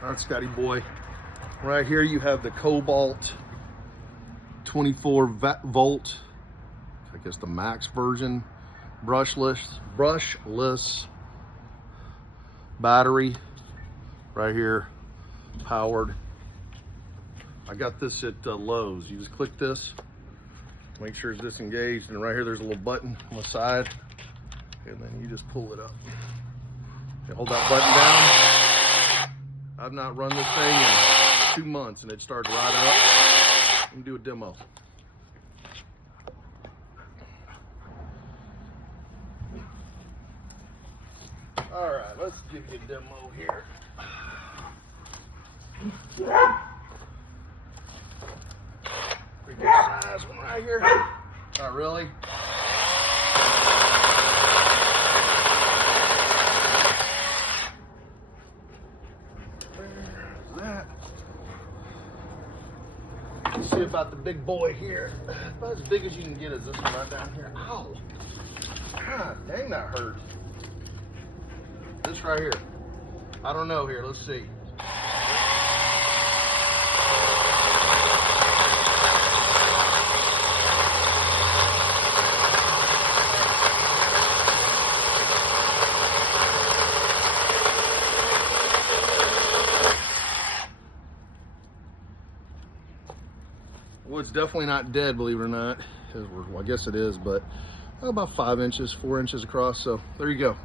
All right, Scotty boy. Right here you have the Kobalt 24 volt, I guess the max version, brushless battery right here, powered. I got this at Lowe's. You just click this, make sure it's disengaged, and right here there's a little button on the side, and then you just pull it up. You hold that button down. I've not run this thing in 2 months and it started right up. Let me do a demo. All right, let's give you a demo here. Pretty good size one right here. Not really. That. Let's see about the big boy here. About as big as you can get is this one right down here. Ow! God dang, that hurt. This right here. I don't know here. Let's see. Wood's definitely not dead, believe it or not. Well, I guess it is, but about 5 inches, 4 inches across. So there you go.